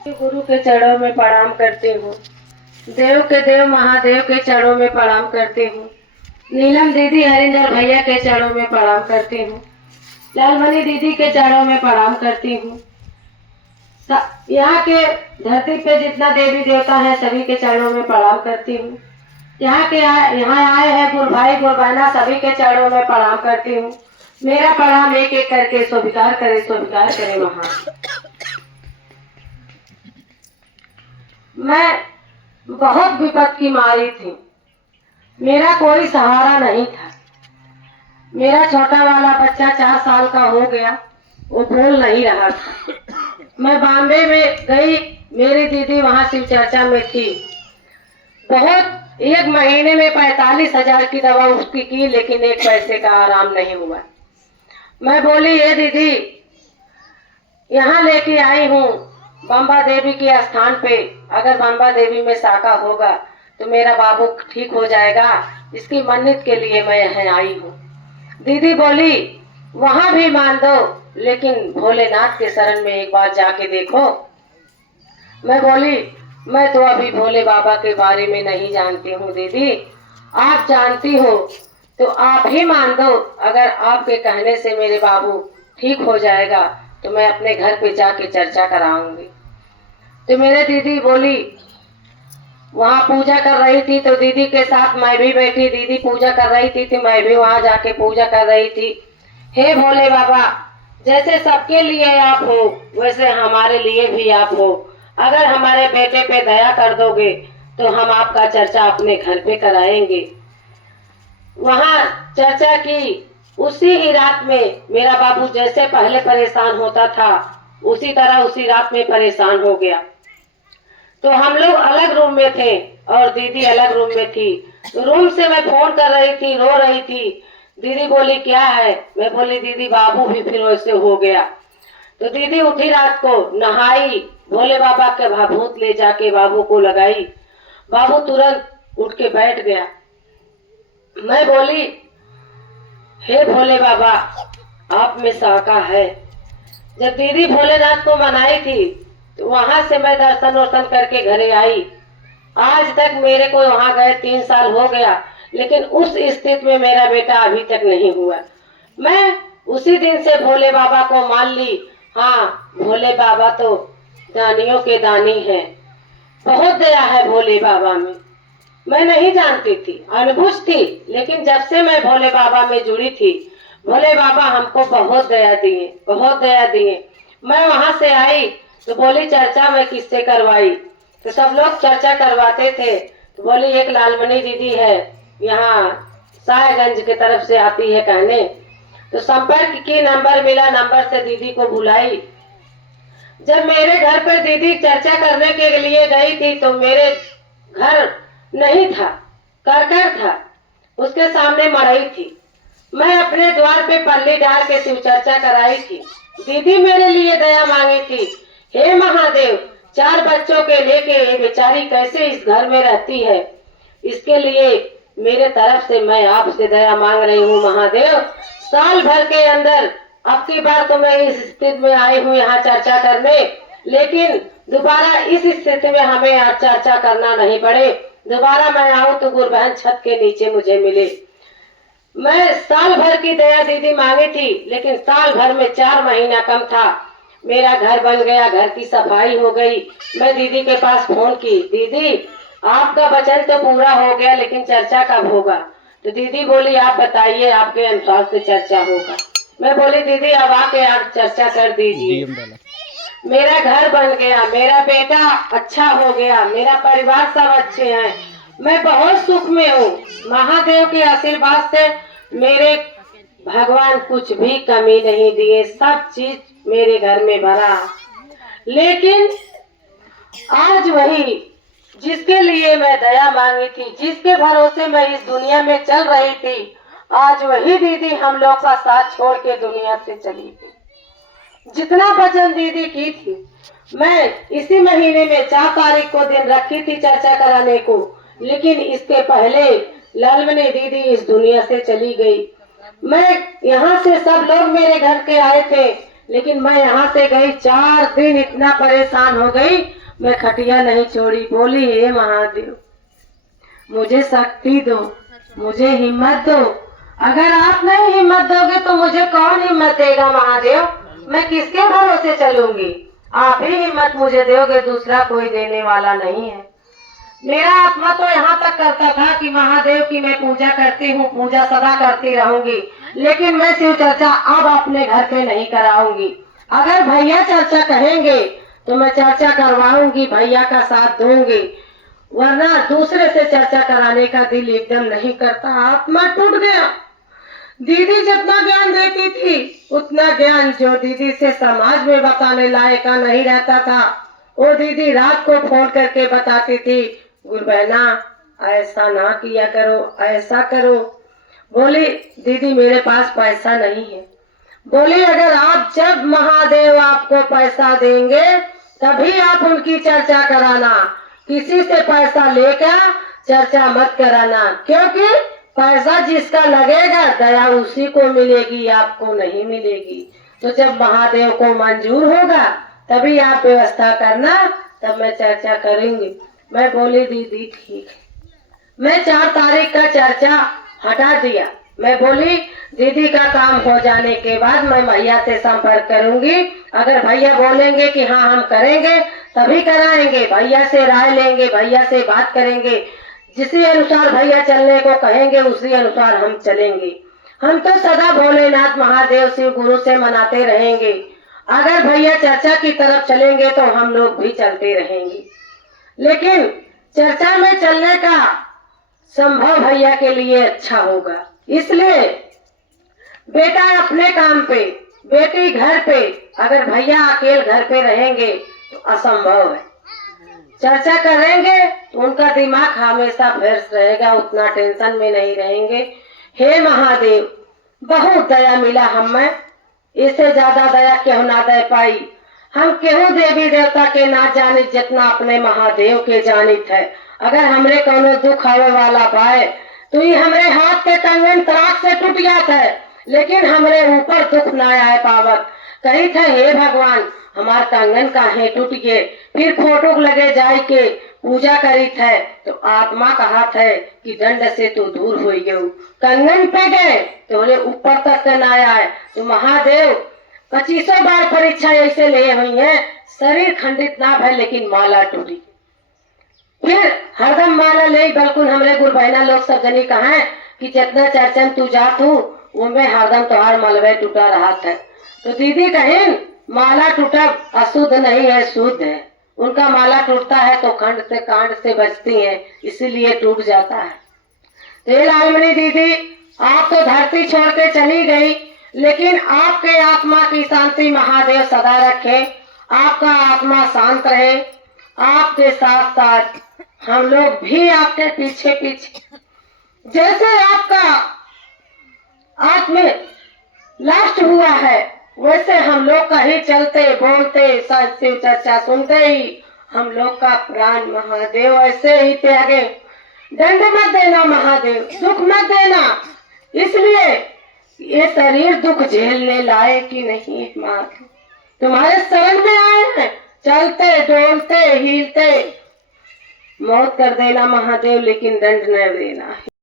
गुरु के चरणों में प्रणाम करती हूँ। देव के देव महादेव के चरणों में प्रणाम करती हूँ। नीलम दीदी हरिंदर भैया के चरणों में प्रणाम करती हूँ। लालमणि दीदी के चरणों में प्रणाम करती हूँ। यहाँ के धरती पे जितना देवी देवता है सभी के चरणों में प्रणाम करती हूँ। यहाँ आए हैं गुरु भाई गुरु बहना सभी के चरणों में प्रणाम करती हूँ। मेरा प्रणाम एक एक करके स्वीकार करे वहाँ। मैं बहुत विपद की मारी थी, मेरा कोई सहारा नहीं था। मेरा छोटा वाला बच्चा 4 साल का हो गया, वो बोल नहीं रहा था। मैं बॉम्बे में गई, मेरी दीदी वहाँ शिव चर्चा में थी। बहुत 1 महीने में 45,000 की दवा उसकी की, लेकिन 1 पैसे का आराम नहीं हुआ। मैं बोली ये दीदी यहाँ लेके आई हूँ बम्बा देवी के स्थान पे, अगर बम्बा देवी में शाखा होगा तो मेरा बाबू ठीक हो जाएगा, इसकी मन्नत के लिए मैं यहाँ आई हूँ। दीदी बोली वहाँ भी मान दो, लेकिन भोलेनाथ के शरण में एक बार जाके देखो। मैं बोली मैं तो अभी भोले बाबा के बारे में नहीं जानती हूँ दीदी, आप जानती हो तो आप ही मान दो। अगर आपके कहने से मेरे बाबू ठीक हो जाएगा तो मैं अपने घर पे जाके चर्चा कराऊंगी। तो मेरे दीदी बोली वहाँ पूजा कर रही थी, तो दीदी के साथ मैं भी बैठी। दीदी पूजा कर रही थी तो मैं भी वहाँ जाके पूजा कर रही थी। हे भोले बाबा, जैसे सबके लिए आप हो वैसे हमारे लिए भी आप हो। अगर हमारे बेटे पे दया कर दोगे तो हम आपका चर्चा अपने घर पे कराएंगे। वहाँ चर्चा की, उसी ही रात में मेरा बाबू जैसे पहले परेशान होता था उसी तरह उसी रात में परेशान हो गया। तो हम लोग अलग रूम में थे और दीदी अलग रूम में थी। तो रूम से मैं फोन कर रही थी, रो रही थी। दीदी बोली क्या है? मैं बोली दीदी बाबू भी फिर वैसे हो गया। तो दीदी उठी, रात को नहाई, भोले बाबा के भाभूत ले जाके बाबू को लगाई। बाबू तुरंत उठ के बैठ गया। मैं बोली हे भोले बाबा, आप में शाखा है। जब दीदी भोलेनाथ को मनाई थी तो वहां से मैं दर्शन वर्शन करके घरे आई। आज तक मेरे को वहां गए 3 साल हो गया, लेकिन उस स्थिति में मेरा बेटा अभी तक नहीं हुआ। मैं उसी दिन से भोले बाबा को मान ली। हाँ, भोले बाबा तो दानियों के दानी है, बहुत दया है भोले बाबा में। मैं नहीं जानती थी, अनबुझ थी, लेकिन जब से मैं भोले बाबा में जुड़ी थी, भोले बाबा हमको बहुत दया दिए, बहुत दया दिए। मैं वहां से आई तो बोली चर्चा मैं किससे करवाई? तो सब लोग चर्चा करवाते थे। तो बोली एक लालमणि दीदी है, यहाँ साहेगंज की तरफ से आती है कहने। तो संपर्क की, नंबर मिला, नंबर से दीदी को बुलाई। जब मेरे घर पर दीदी चर्चा करने के लिए गई थी तो मेरे घर नहीं था, करकर था, उसके सामने मड़ई थी। मैं अपने द्वार पे पल्ली डाल के शिव चर्चा कराई थी। दीदी मेरे लिए दया मांगी थी। हे महादेव, 4 बच्चों के लेके ये बेचारी कैसे इस घर में रहती है, इसके लिए मेरे तरफ से मैं आपसे दया मांग रही हूँ महादेव। साल भर के अंदर अब की बार तो मैं इस स्थिति में आई हूँ यहाँ चर्चा करने, लेकिन दोबारा इस स्थिति में हमें आज चर्चा करना नहीं पड़े। दोबारा मैं आऊँ तो गुरु बहन छत के नीचे मुझे मिले। मैं साल भर की दया दीदी मांगी थी, लेकिन साल भर में 4 महीना कम था, मेरा घर बन गया, घर की सफाई हो गई। मैं दीदी के पास फोन की, दीदी आपका वचन तो पूरा हो गया, लेकिन चर्चा कब होगा? तो दीदी बोली आप बताइए, आपके अनुसार से चर्चा होगा। मैं बोली दीदी अब आके आप चर्चा कर दीजिए। मेरा घर बन गया, मेरा बेटा अच्छा हो गया, मेरा परिवार सब अच्छे हैं, मैं बहुत सुख में हूँ। महादेव के आशीर्वाद से मेरे भगवान कुछ भी कमी नहीं दिए, सब चीज मेरे घर में भरा। लेकिन आज वही जिसके लिए मैं दया मांगी थी, जिसके भरोसे मैं इस दुनिया में चल रही थी, आज वही दीदी हम लोग का साथ छोड़ के दुनिया से चली गई। जितना वचन दीदी की थी, मैं इसी महीने में 4 तारीख को दिन रखी थी चर्चा कराने को, लेकिन इसके पहले लालमणि दीदी इस दुनिया से चली गई। मैं यहाँ से सब लोग मेरे घर के आए थे, लेकिन मैं यहाँ से गई 4 दिन इतना परेशान हो गई, मैं खटिया नहीं छोड़ी। बोली हे महादेव मुझे शक्ति दो, मुझे हिम्मत दो। अगर आप नहीं हिम्मत दोगे तो मुझे कौन हिम्मत देगा महादेव? मैं किसके भरोसे चलूंगी? आप ही हिम्मत मुझे दोगे, दूसरा कोई देने वाला नहीं है। मेरा आत्मा तो यहाँ तक करता था कि महादेव की मैं पूजा करती हूँ, पूजा सदा करती रहूंगी, लेकिन मैं शिव चर्चा अब अपने घर पे नहीं कराऊंगी। अगर भैया चर्चा कहेंगे तो मैं चर्चा करवाऊंगी, भैया का साथ दूंगी, वरना दूसरे से चर्चा कराने का दिल एकदम नहीं करता। आत्मा टूट गया। दीदी जितना ज्ञान देती थी उतना ज्ञान जो दीदी से समाज में बताने लायक का नहीं रहता था, वो दीदी रात को फोन करके बताती थी, गुरुबहना ऐसा ना किया करो, ऐसा करो। बोली दीदी मेरे पास पैसा नहीं है। बोली अगर आप जब महादेव आपको पैसा देंगे तभी आप उनकी चर्चा कराना, किसी से पैसा लेकर चर्चा मत कराना, क्योंकि पैसा जिसका लगेगा दया उसी को मिलेगी, आपको नहीं मिलेगी। तो जब महादेव को मंजूर होगा तभी आप व्यवस्था करना, तब मैं चर्चा करेंगी। मैं बोली दीदी ठीक है। मैं 4 तारीख का चर्चा हटा दिया। मैं बोली दीदी का काम हो जाने के बाद मैं भैया से संपर्क करूंगी। अगर भैया बोलेंगे कि हाँ हम करेंगे तभी कराएंगे, भैया से राय लेंगे, भैया से बात करेंगे, जिसी अनुसार भैया चलने को कहेंगे उसी अनुसार हम चलेंगे। हम तो सदा भोलेनाथ महादेव शिव गुरु से मनाते रहेंगे। अगर भैया चर्चा की तरफ चलेंगे तो हम लोग भी चलते रहेंगे, लेकिन चर्चा में चलने का संभव भैया के लिए अच्छा होगा। इसलिए बेटा अपने काम पे, बेटी घर पे, अगर भैया अकेले घर पे रहेंगे तो असंभव है। चर्चा करेंगे तो उनका दिमाग हमेशा फ्रेश रहेगा, उतना टेंशन में नहीं रहेंगे। हे महादेव बहुत दया मिला हमें, इससे ज्यादा दया क्यों ना दे पाई। हम केहू देवी देवता के ना जानी जितना अपने महादेव के जानित है। अगर हमरे कोनो दुख आवे वाला पाए तो ये हमरे हाथ के कंगन तराक से टूट जाता है, लेकिन हमरे ऊपर दुख ना आए पावत। कही थे हे भगवान हमार कंगन काहे टूट गए, फिर फोटो लगे जाए के पूजा करी थे तो आत्मा कहा थे कि दंड से तू दूर हो गयो। कंगन पे गए तो बोले ऊपर तक ना आए। तो महादेव 25 बार परीक्षा ऐसे ले हुई है, शरीर खंडित ना भय लेकिन माला टूटी। फिर हरदम माला ले, बिल्कुल हमरे गुरु बहना लोग सब जनी कहा कि जितना चर्चन तू जात हूँ वो में हरदम तुहार मलबे टूटा रहा था। तो दीदी कहें माला टूटा अशुद्ध नहीं है, शुद्ध है। उनका माला टूटता है तो खंड से कांड से बचती है, इसीलिए टूट जाता है। तेल आलमनी दीदी आप तो धरती छोड़ के चली गई, लेकिन आपके आत्मा की शांति महादेव सदा रखे, आपका आत्मा शांत रहे। आपके साथ साथ हम लोग भी आपके पीछे पीछे, जैसे आपका आत्मा लास्ट हुआ है वैसे हम लोग का ही चलते बोलते शिव चर्चा सुनते ही हम लोग का प्राण महादेव ऐसे ही त्यागे। दंड मत देना महादेव, दुख मत देना, इसलिए ये शरीर दुख झेलने लायक ही नहीं है। माँ तुम्हारे शरण में आए हैं, चलते डोलते हिलते मौत कर देना महादेव, लेकिन दंड न देना।